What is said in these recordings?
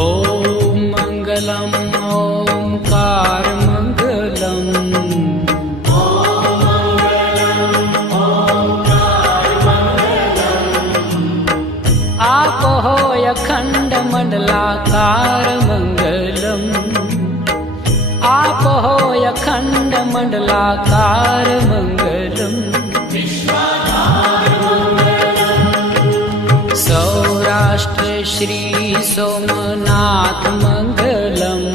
ॐ मङ्गलम् ओंकार मङ्गलम् आपो अखण्ड मण्डलाकार मङ्गलम् आपो अखण्ड मण्डलाकार मङ्गलम् सौराष्ट्र श्री सोमनाथ मङ्गलम्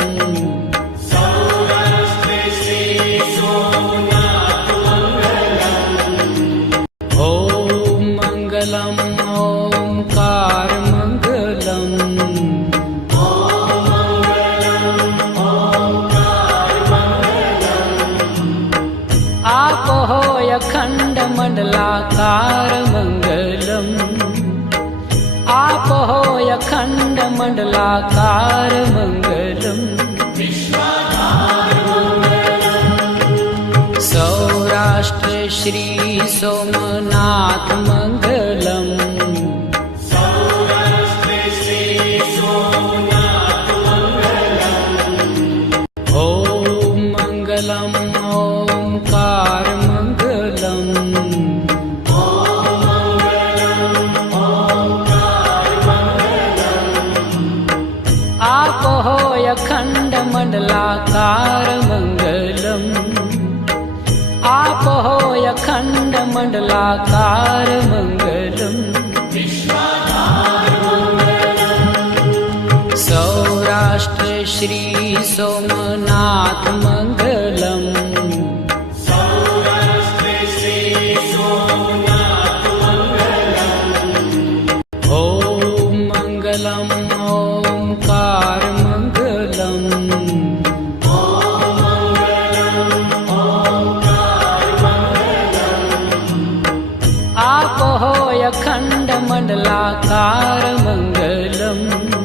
ॐ मङ्गलम् ओंकार मङ्गलम् आपो अखण्ड मण्डलाकार मङ्गलम् आपो अखण्ड मण्डलाकार मङ्गलम् सौराष्ट्र श्री सोमनाथ मङ्गलम् ॐ मङ्गलम् ओंकार मङ्गलम् आपो अखण्ड मण्डलाकार मङ्गलम् आपो अखण्ड मण्डलाकार मङ्गलम् सौराष्ट्र श्री सोमनाथ मङ्गलम् ॐ मङ्गलम् ओंकार मङ्गलम् आपो अखण्ड मण्डलाकार मङ्गलम्